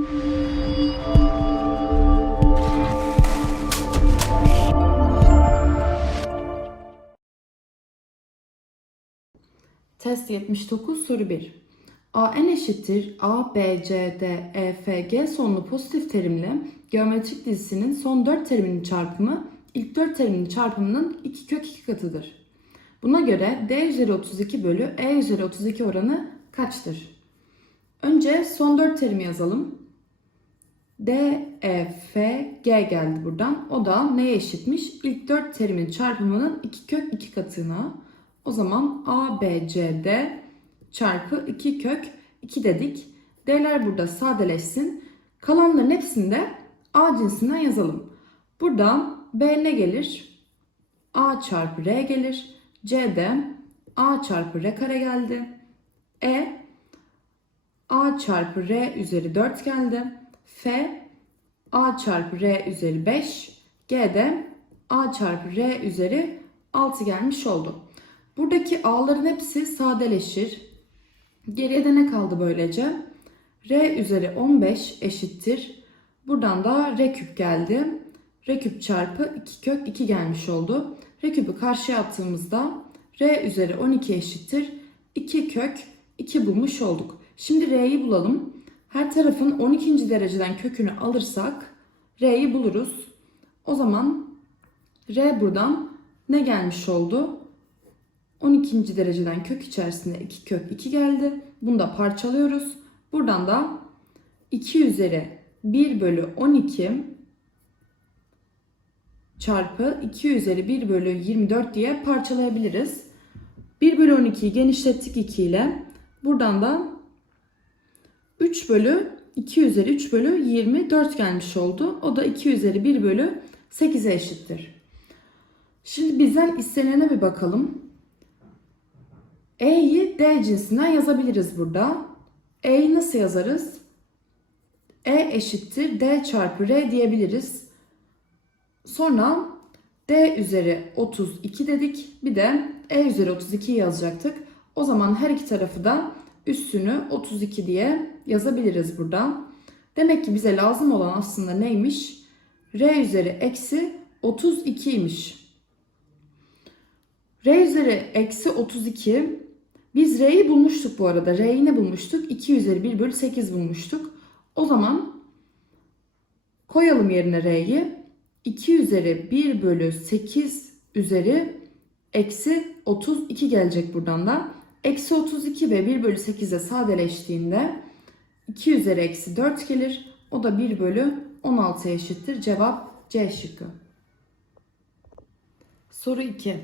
Test 79 soru 1. AN eşittir A, B, C, D, E, F, G sonlu pozitif terimli geometrik dizisinin son 4 teriminin çarpımı ilk 4 teriminin çarpımının 2 kök 2 katıdır. Buna göre D üzeri 32 bölü E üzeri 32 oranı kaçtır? Önce son 4 terimi yazalım. D, E, F, G geldi buradan. O da neye eşitmiş? İlk 4 terimin çarpımının 2 kök 2 katına. O zaman A, B, C, D çarpı 2 kök 2 dedik. D'ler burada sadeleşsin. Kalanların hepsini de A cinsinden yazalım. Buradan B ne gelir? A çarpı R gelir. C'de A çarpı R kare geldi. E A çarpı R üzeri 4 geldi. F A çarpı R üzeri 5. G'de A çarpı R üzeri 6 gelmiş oldu. Buradaki A'ların hepsi sadeleşir. Geriye de ne kaldı böylece? R üzeri 15 eşittir. Buradan da R küp geldi. R küp çarpı 2 kök 2 gelmiş oldu. R küpü karşıya attığımızda R üzeri 12 eşittir. 2 kök 2 bulmuş olduk. Şimdi R'yi bulalım. Her tarafın 12. dereceden kökünü alırsak R'yi buluruz. O zaman R buradan ne gelmiş oldu? 12. dereceden kök içerisinde 2 kök 2 geldi. Bunu da parçalıyoruz. Buradan da 2 üzeri 1 bölü 12 çarpı 2 üzeri 1 bölü 24 diye parçalayabiliriz. 1 bölü 12'yi genişlettik 2 ile. Buradan da 3 bölü 2 üzeri 3 bölü 24 gelmiş oldu. O da 2 üzeri 1 bölü 8'e eşittir. Şimdi bizden istenene bir bakalım. E'yi D cinsinden yazabiliriz burada. E'yi nasıl yazarız? E eşittir D çarpı R diyebiliriz. Sonra D üzeri 32 dedik. Bir de E üzeri 32 yazacaktık. O zaman her iki tarafı da üstünü 32 diye yazabiliriz burada. Demek ki bize lazım olan aslında neymiş? R üzeri eksi 32'ymiş. R üzeri eksi 32 biz R'yi bulmuştuk bu arada. R'yi ne bulmuştuk? 2 üzeri 1 bölü 8 bulmuştuk. O zaman koyalım yerine R'yi. 2 üzeri 1 bölü 8 üzeri eksi 32 gelecek buradan da. Eksi 32 ve 1 bölü 8'e sadeleştiğinde 2 üzeri eksi 4 gelir. O da 1 bölü 16 eşittir. Cevap C şıkkı. Soru 2.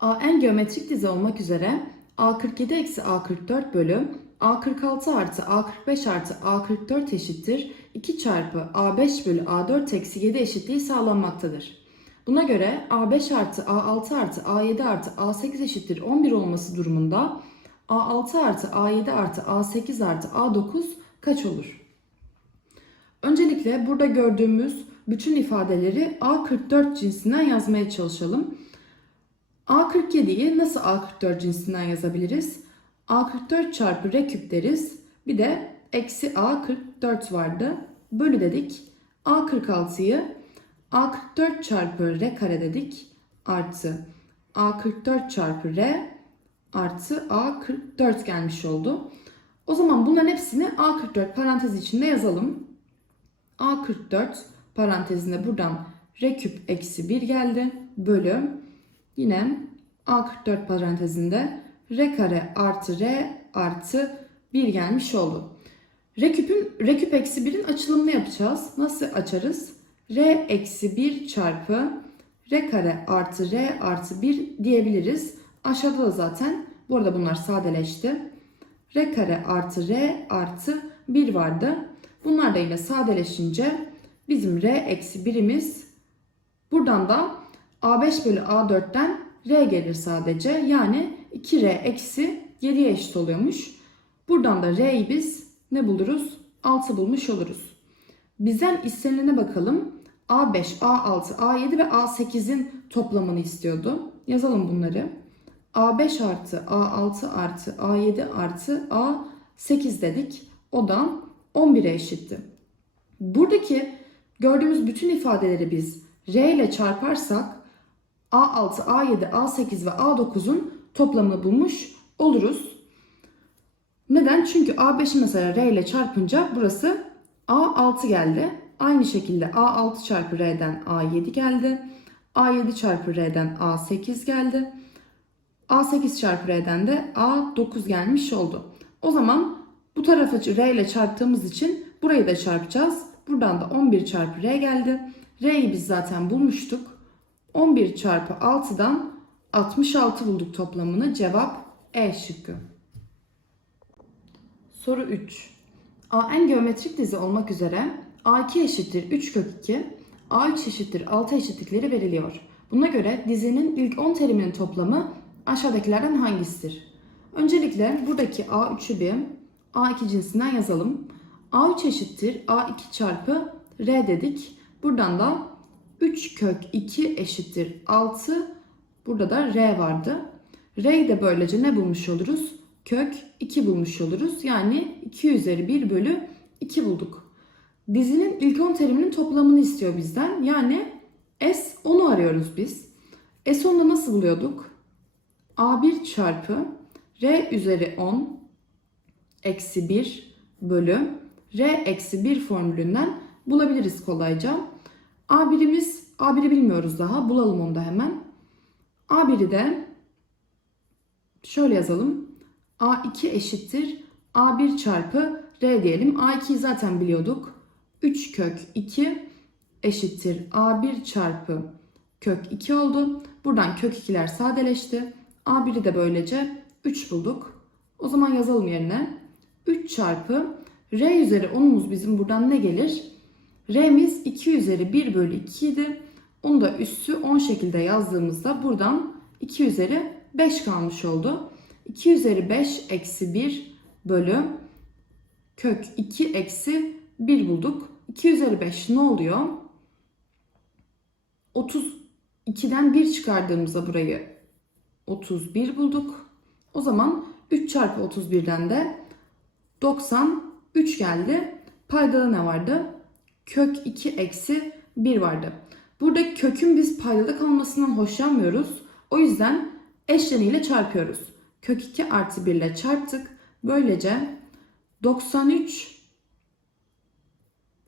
AN geometrik dizi olmak üzere A47 eksi A44 bölü A46 artı A45 artı A44 eşittir 2 çarpı A5 bölü A4 eksi 7 eşitliği sağlanmaktadır. Buna göre A5 artı A6 artı A7 artı A8 eşittir 11 olması durumunda A6 artı A7 artı A8 artı A9 kaç olur? Öncelikle burada gördüğümüz bütün ifadeleri A44 cinsinden yazmaya çalışalım. A47'yi nasıl A44 cinsinden yazabiliriz? A44 çarpı R küp deriz. Bir de eksi A44 vardı. Bölü dedik. A46'yı A44 çarpı R kare dedik. Artı A44 çarpı R artı A44 gelmiş oldu. O zaman bunların hepsini A44 parantez içinde yazalım. A44 parantezinde buradan R küp eksi 1 geldi. Bölü Yine A44 parantezinde R kare artı R artı 1 gelmiş oldu. R küpün R küp eksi 1'in açılımını yapacağız. Nasıl açarız? R eksi 1 çarpı R kare artı R artı 1 diyebiliriz. Aşağıda da zaten bu arada bunlar sadeleşti. R kare artı R artı 1 vardı. Bunlar da yine sadeleşince bizim R eksi 1'imiz buradan da A5 bölü A4'ten R gelir sadece. Yani 2R eksi 7'ye eşit oluyormuş. Buradan da R'yi biz ne buluruz? 6 bulmuş oluruz. Bizden istenilene bakalım. A5, A6, A7 ve A8'in toplamını istiyordu. Yazalım bunları. A5 artı A6 artı A7 artı A8 dedik. O da 11'e eşitti. Buradaki gördüğümüz bütün ifadeleri biz R ile çarparsak A6, A7, A8 ve A9'un toplamını bulmuş oluruz. Neden? Çünkü A5'i mesela R ile çarpınca burası A6 geldi. Aynı şekilde A6 çarpı R'den A7 geldi. A7 çarpı R'den A8 geldi. A8 çarpı R'den de A9 gelmiş oldu. O zaman bu tarafı R ile çarptığımız için burayı da çarpacağız. Buradan da 11 çarpı R geldi. R'yi biz zaten bulmuştuk. 11 çarpı 6'dan 66 bulduk toplamını. Cevap E şıkkı. Soru 3. AN geometrik dizi olmak üzere A2 eşittir 3 kök 2, A3 eşittir 6 eşitlikleri veriliyor. Buna göre dizinin ilk 10 teriminin toplamı aşağıdakilerden hangisidir? Öncelikle buradaki A3'ü bir A2 cinsinden yazalım. A3 eşittir A2 çarpı R dedik. Buradan da 3 kök 2 eşittir 6. Burada da R vardı. R'yi de böylece ne bulmuş oluruz? Kök 2 bulmuş oluruz. Yani 2 üzeri 1 bölü 2 bulduk. Dizinin ilk 10 teriminin toplamını istiyor bizden. Yani S10'u arıyoruz biz. S10'u nasıl buluyorduk? A1 çarpı R üzeri 10 eksi 1 bölü R eksi 1 formülünden bulabiliriz kolayca. A1'imiz, A1'i bilmiyoruz daha. Bulalım onu da hemen. A1'i de şöyle yazalım. A2 eşittir A1 çarpı R diyelim. A2'yi zaten biliyorduk. 3 kök 2 eşittir A1 çarpı kök 2 oldu. Buradan kök 2'ler sadeleşti. A1'i de böylece 3 bulduk. O zaman yazalım yerine. 3 çarpı R üzeri 10'umuz bizim buradan ne gelir? R'miz 2 üzeri 1 bölü 2 idi. Onu da üssü 10 şekilde yazdığımızda buradan 2 üzeri 5 kalmış oldu. 2 üzeri 5 eksi 1 bölü kök 2 eksi 1 bulduk. 2 üzeri 5 ne oluyor? 32'den 1 çıkardığımızda burayı 31 bulduk. O zaman 3 çarpı 31'den de 93 geldi. Paydada ne vardı? Kök 2 eksi 1 vardı. Burada kökün biz paydada kalmasından hoşlanmıyoruz. O yüzden eşleniyle çarpıyoruz. Kök 2 artı 1 ile çarptık. Böylece 93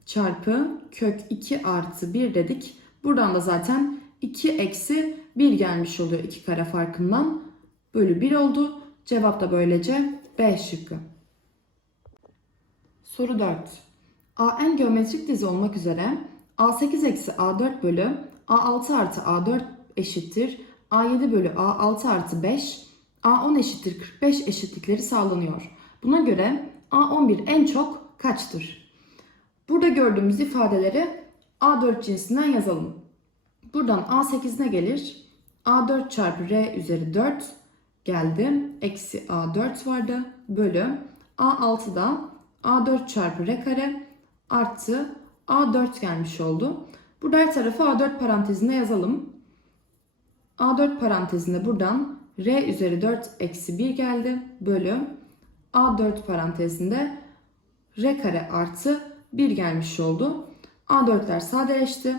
çarpı kök 2 artı 1 dedik. Buradan da zaten 2 eksi 1 gelmiş oluyor 2 kare farkından. Bölü 1 oldu. Cevap da böylece B şıkkı. Soru 4. AN geometrik dizi olmak üzere A8 eksi A4 bölü A6 artı A4 eşittir A7 bölü A6 artı 5 A10 eşittir 45 eşitlikleri sağlanıyor. Buna göre A11 en çok kaçtır? Burada gördüğümüz ifadeleri A4 cinsinden yazalım. Buradan A8 ne gelir? A4 çarpı R üzeri 4 geldi. Eksi A4 vardı. Bölü A6'da A4 çarpı R kare artı A4 gelmiş oldu. Burada her tarafı A4 parantezinde yazalım. A4 parantezinde buradan R üzeri 4 eksi 1 geldi. Bölü A4 parantezinde R kare artı 1 gelmiş oldu. A4'ler sadeleşti.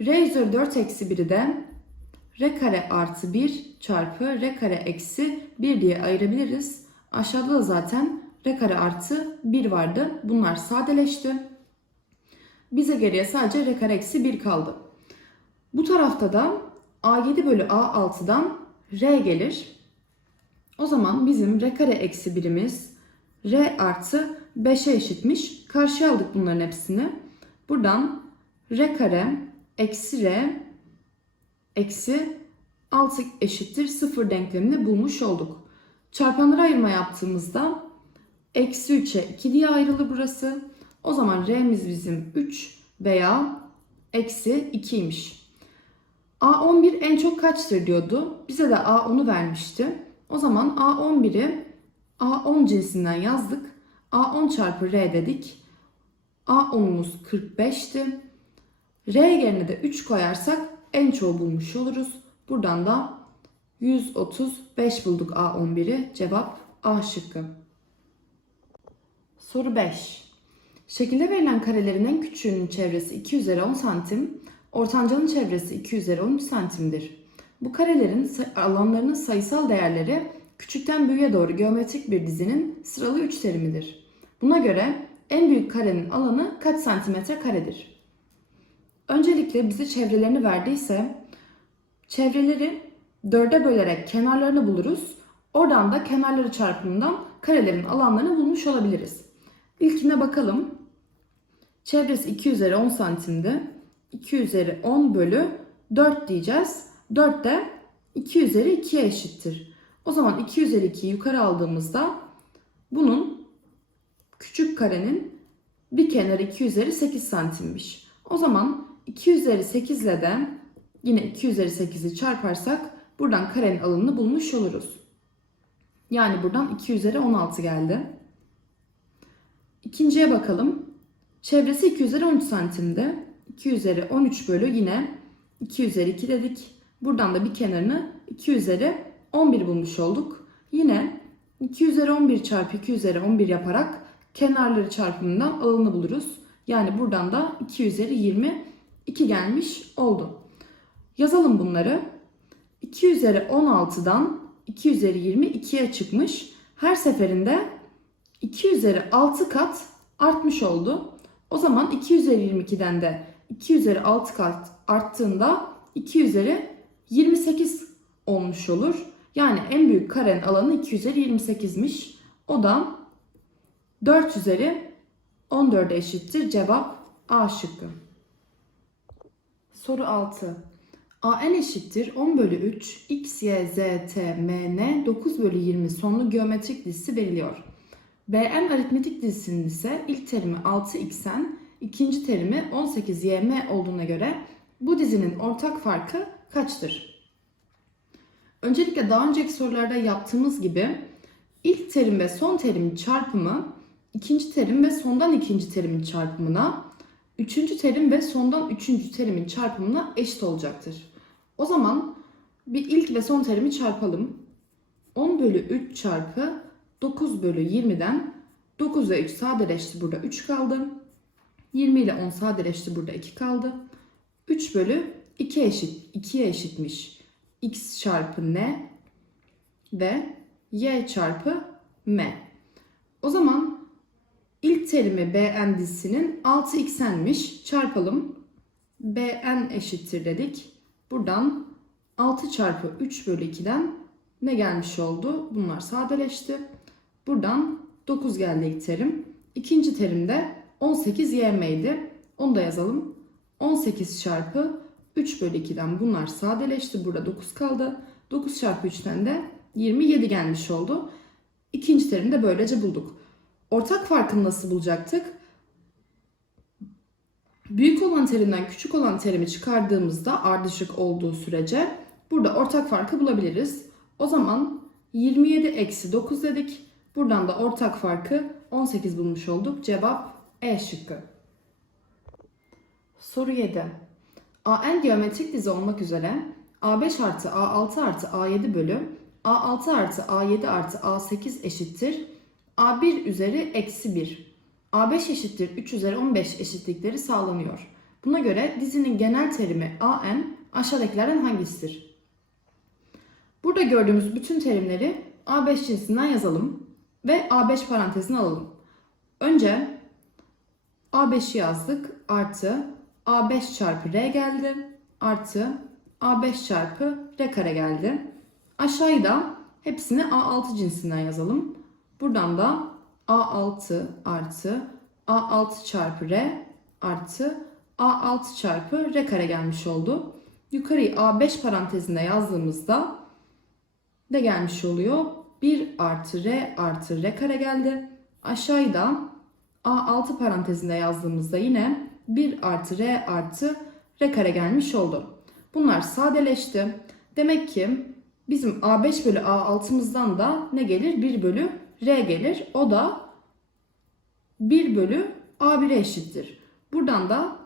R üzeri 4 eksi 1'i de R kare artı 1 çarpı R kare eksi 1 diye ayırabiliriz. Aşağıda da zaten R kare artı 1 vardı. Bunlar sadeleşti. Bize geriye sadece R kare eksi 1 kaldı. Bu tarafta da A7 bölü A6'dan R gelir. O zaman bizim R kare eksi 1'imiz R artı 5'e eşitmiş. Karşıya aldık bunların hepsini. Buradan R kare eksi R eksi 6 eşittir 0 denklemini bulmuş olduk. Çarpanlara ayırma yaptığımızda eksi 3'e 2 diye ayrılır burası. O zaman R'miz bizim 3 veya eksi 2'ymiş. A11 en çok kaçtır diyordu. Bize de A10'u vermişti. O zaman A11'i A10 cinsinden yazdık. A10 çarpı R dedik. A10'umuz 45'ti. R yerine de 3 koyarsak en çoğu bulmuş oluruz. Buradan da 135 bulduk A11'i. Cevap A şıkkı. Soru 5. Şekilde verilen karelerin en küçüğünün çevresi 2 üzeri 10 santim, ortancanın çevresi 2 üzeri 13 santimdir. Bu karelerin alanlarının sayısal değerleri küçükten büyüğe doğru geometrik bir dizinin sıralı 3 terimidir. Buna göre en büyük karenin alanı kaç santimetre karedir? Öncelikle bize çevrelerini verdiyse çevreleri dörde bölerek kenarlarını buluruz. Oradan da kenarları çarpımından karelerin alanlarını bulmuş olabiliriz. İlkine bakalım. Çevresi 2 üzeri 10 santimdi. 2 üzeri 10 bölü 4 diyeceğiz. 4 de 2 üzeri 2'ye eşittir. O zaman 2 üzeri 2'yi yukarı aldığımızda bunun küçük karenin bir kenarı 2 üzeri 8 santimmiş. O zaman 2 üzeri 8 ile de yine 2 üzeri 8'i çarparsak buradan karenin alanını bulmuş oluruz. Yani buradan 2 üzeri 16 geldi. İkinciye bakalım. Çevresi 2 üzeri 13 santimde. 2 üzeri 13 bölü yine 2 üzeri 2 dedik. Buradan da bir kenarını 2 üzeri 11 bulmuş olduk. Yine 2 üzeri 11 çarpı 2 üzeri 11 yaparak kenarları çarpımından alanı buluruz. Yani buradan da 2 üzeri 22 gelmiş oldu. Yazalım bunları. 2 üzeri 16'dan 2 üzeri 22'ye çıkmış. Her seferinde 2 üzeri 6 kat artmış oldu. O zaman 2 üzeri 22'den de 2 üzeri 6 kat arttığında 2 üzeri 28 olmuş olur. Yani en büyük karenin alanı 2 üzeri 28'miş. O da 4 üzeri 14'e eşittir. Cevap A şıkkı. Soru 6. AN eşittir 10 bölü 3 x, y, z, t, m, n 9 bölü 20 sonlu geometrik dizisi veriliyor. BN aritmetik dizisinin ise ilk terimi 6xn, ikinci terimi 18ym olduğuna göre bu dizinin ortak farkı kaçtır? Öncelikle daha önceki sorularda yaptığımız gibi ilk terim ve son terimin çarpımı ikinci terim ve sondan ikinci terimin çarpımına, üçüncü terim ve sondan üçüncü terimin çarpımına eşit olacaktır. O zaman bir ilk ve son terimi çarpalım. 10 bölü 3 çarpı 9 bölü 20'den 9 ve 3 sadeleşti burada 3 kaldı. 20 ile 10 sadeleşti burada 2 kaldı. 3 bölü 2 eşit 2'ye eşitmiş. X çarpı n ve y çarpı m. O zaman ilk terimi bn dizisinin 6x'enmiş. Çarpalım. bn eşittir dedik. Buradan 6 çarpı 3 bölü 2'den ne gelmiş oldu? Bunlar sadeleşti. Buradan 9 geldi ilk terim. İkinci terimde 18 ym'ydi. Onu da yazalım. 18 çarpı 3 bölü 2'den bunlar sadeleşti. Burada 9 kaldı. 9 çarpı 3'ten de 27 gelmiş oldu. İkinci terimi de böylece bulduk. Ortak farkını nasıl bulacaktık? Büyük olan terimden küçük olan terimi çıkardığımızda ardışık olduğu sürece burada ortak farkı bulabiliriz. O zaman 27 eksi 9 dedik. Buradan da ortak farkı 18 bulmuş olduk. Cevap E şıkkı. Soru 7. AN geometrik dizi olmak üzere A5 artı A6 artı A7 bölü A6 artı A7 artı A8 eşittir. A1 üzeri eksi 1. A5 eşittir 3 üzeri 15 eşitlikleri sağlanıyor. Buna göre dizinin genel terimi AN aşağıdakilerden hangisidir? Burada gördüğümüz bütün terimleri A5 cinsinden yazalım ve A5 parantezine alalım. Önce A5'i yazdık artı A5 çarpı R geldi artı A5 çarpı R kare geldi. Aşağıya da hepsini A6 cinsinden yazalım. Buradan da A6 artı A6 çarpı R artı A6 çarpı R kare gelmiş oldu. Yukarıyı A5 parantezinde yazdığımızda ne gelmiş oluyor? 1 artı R artı R kare geldi. Aşağıya da A6 parantezinde yazdığımızda yine 1 artı R artı R kare gelmiş oldu. Bunlar sadeleşti. Demek ki bizim A5 bölü A6'mızdan da ne gelir? 1 bölü R gelir. O da 1 bölü A1'e eşittir. Buradan da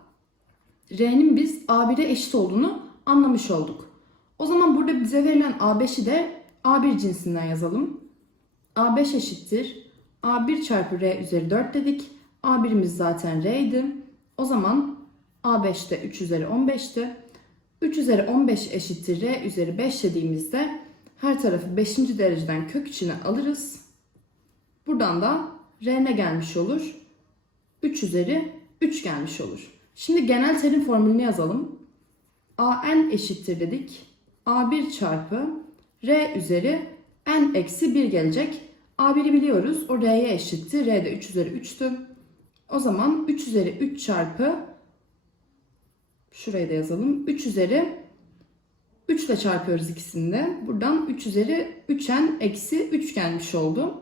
R'nin biz A1'e eşit olduğunu anlamış olduk. O zaman burada bize verilen A5'i de A1 cinsinden yazalım. A5 eşittir. A1 çarpı R üzeri 4 dedik. A1'imiz zaten R'ydi. O zaman A5'te 3 üzeri 15'ti. 3 üzeri 15 eşittir R üzeri 5 dediğimizde her tarafı 5. dereceden kök içine alırız. Buradan da R ne gelmiş olur? 3 üzeri 3 gelmiş olur. Şimdi genel terim formülünü yazalım. AN eşittir dedik. A1 çarpı R üzeri N eksi 1 gelecek. A1'i biliyoruz. O R'ye eşitti. R de 3 üzeri 3'tü. O zaman 3 üzeri 3 çarpı şurayı da yazalım. 3 üzeri 3 ile çarpıyoruz ikisini de. Buradan 3 üzeri 3n eksi 3 gelmiş oldu.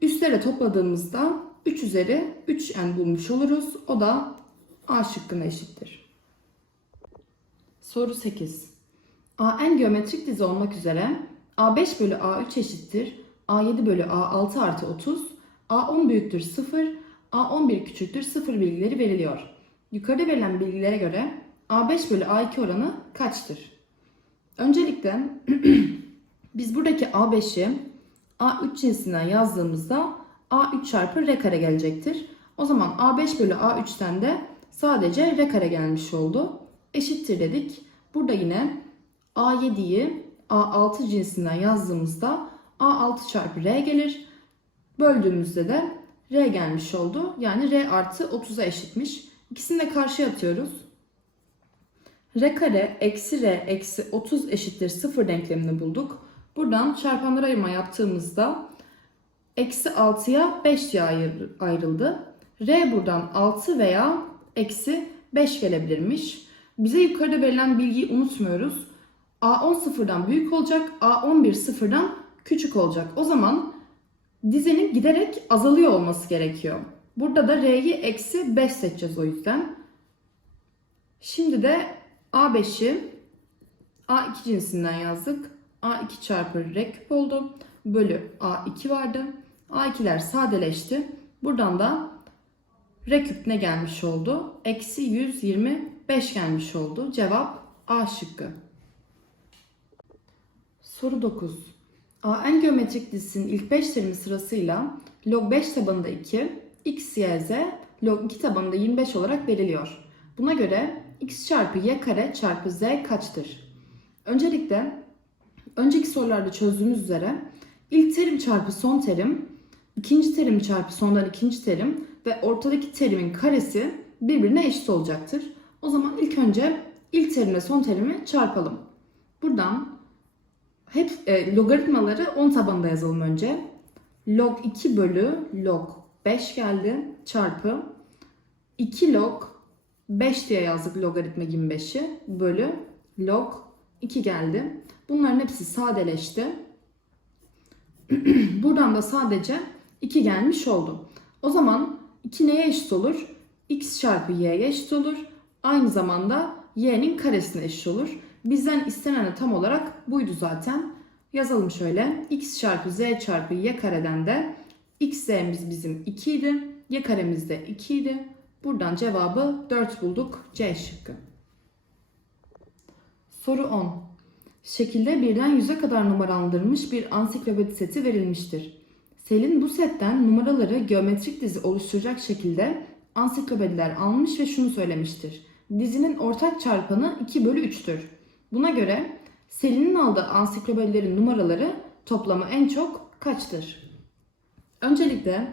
Üstlere topladığımızda 3 üzeri 3n bulmuş oluruz. O da A şıkkına eşittir. Soru 8. AN geometrik dizi olmak üzere A5 bölü A3 eşittir. A7 bölü A6 artı 30. A10 büyüktür 0. A11 küçüktür 0 bilgileri veriliyor. Yukarıda verilen bilgilere göre A5 bölü A2 oranı kaçtır? Öncelikle biz buradaki A5'i A3 cinsinden yazdığımızda A3 çarpı R kare gelecektir. O zaman A5 bölü A3'ten de sadece R kare gelmiş oldu. Eşittir dedik. Burada yine A7'yi A6 cinsinden yazdığımızda A6 çarpı R gelir. Böldüğümüzde de R gelmiş oldu. Yani R artı 30'a eşitmiş. İkisini de karşıya atıyoruz. R kare eksi R eksi 30 eşittir 0 denklemini bulduk. Buradan çarpanlar ayırma yaptığımızda eksi 6'ya 5 diye ayrıldı. R buradan 6 veya eksi 5 gelebilirmiş. Bize yukarıda verilen bilgiyi unutmuyoruz. A10 sıfırdan büyük olacak, A11 sıfırdan küçük olacak. O zaman dizinin giderek azalıyor olması gerekiyor. Burada da R'yi eksi 5 seçeceğiz o yüzden. Şimdi de A5'i A2 cinsinden yazdık. A2 çarpı R küp oldu. Bölü A2 vardı. A2'ler sadeleşti. Buradan da R küp ne gelmiş oldu? Eksi 125 gelmiş oldu. Cevap A şıkkı. Soru 9. AN geometrik dizisinin ilk 5 terimi sırasıyla log 5 tabanında 2, x, y, z, log 2 tabanında 25 olarak veriliyor. Buna göre x çarpı y kare çarpı z kaçtır? Öncelikle önceki sorularda çözdüğümüz üzere ilk terim çarpı son terim, ikinci terim çarpı sondan ikinci terim ve ortadaki terimin karesi birbirine eşit olacaktır. O zaman ilk önce ilk terimle son terimi çarpalım. Buradan hep e, logaritmaları 10 tabanında yazalım önce. Log 2 bölü log 5 geldi çarpı 2 log 5 diye yazdık logaritma 25'i bölü log 2 geldi. Bunların hepsi sadeleşti. Buradan da sadece 2 gelmiş oldu. O zaman 2 neye eşit olur? x çarpı y'ye eşit olur. Aynı zamanda y'nin karesine eşit olur. Bizden istenen de tam olarak buydu zaten. Yazalım şöyle. x çarpı z çarpı y kareden de x z'miz bizim 2 idi. Y karemiz de 2 idi. Buradan cevabı 4 bulduk. C şıkkı. Soru 10. Şekilde birden 100'e kadar numaralandırılmış bir ansiklopedi seti verilmiştir. Selin bu setten numaraları geometrik dizi oluşturacak şekilde ansiklopediler almış ve şunu söylemiştir. Dizinin ortak çarpanı 2 bölü 3'tür. Buna göre Selin'in aldığı ansiklopedilerin numaraları toplamı en çok kaçtır? Öncelikle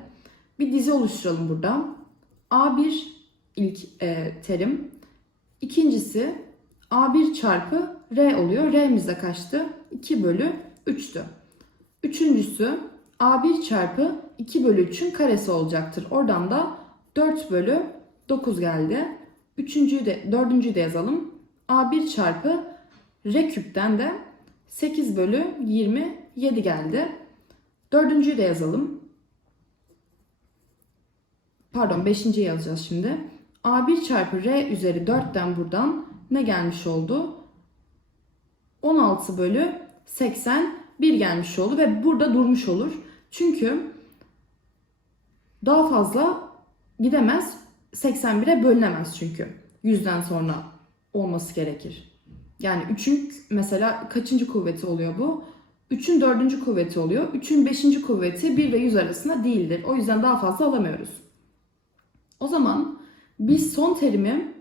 bir dizi oluşturalım burada. A1 ilk e, terim. İkincisi A1 çarpı R oluyor. R'miz de kaçtı? 2 bölü 3'tü. Üçüncüsü A1 çarpı 2 bölü 3'ün karesi olacaktır. Oradan da 4 bölü 9 geldi. Üçüncüyü de, dördüncüyü de yazalım. A1 çarpı R küpten de 8 bölü 27 geldi. Dördüncüyü de yazalım. Pardon beşinciyi yazacağız şimdi. A1 çarpı R üzeri 4'ten buradan ne gelmiş oldu? 16 bölü 81 gelmiş oldu ve burada durmuş olur. Çünkü daha fazla gidemez. 81'e bölünemez çünkü. 100'den sonra olması gerekir. Yani 3'ün mesela kaçıncı kuvveti oluyor bu? 3'ün 4. kuvveti oluyor. 3'ün 5. kuvveti 1 ve 100 arasında değildir. O yüzden daha fazla alamıyoruz. O zaman biz son terimi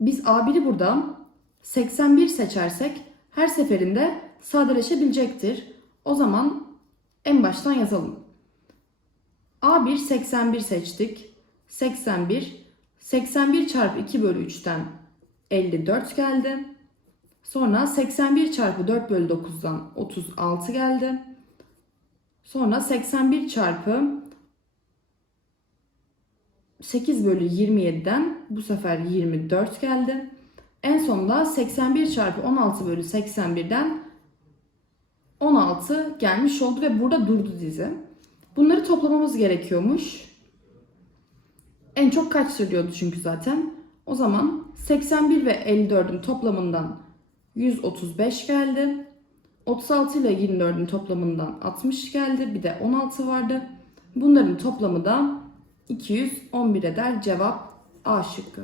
biz A1'i burada 81 seçersek her seferinde sadeleşebilecektir. O zaman en baştan yazalım. A1 81 seçtik. 81. 81 çarpı 2 bölü 3'ten 54 geldi. Sonra 81 çarpı 4 bölü 9'dan 36 geldi. Sonra 81 çarpı 8 bölü 27'den bu sefer 24 geldi. En sonunda 81 çarpı 16 bölü 81'den 16 gelmiş oldu ve burada durdu dizi. Bunları toplamamız gerekiyormuş. En çok kaç sürüyordu çünkü zaten. O zaman 81 ve 54'ün toplamından 135 geldi. 36 ile 24'ün toplamından 60 geldi. Bir de 16 vardı. Bunların toplamı da 211 eder. Cevap A şıkkı.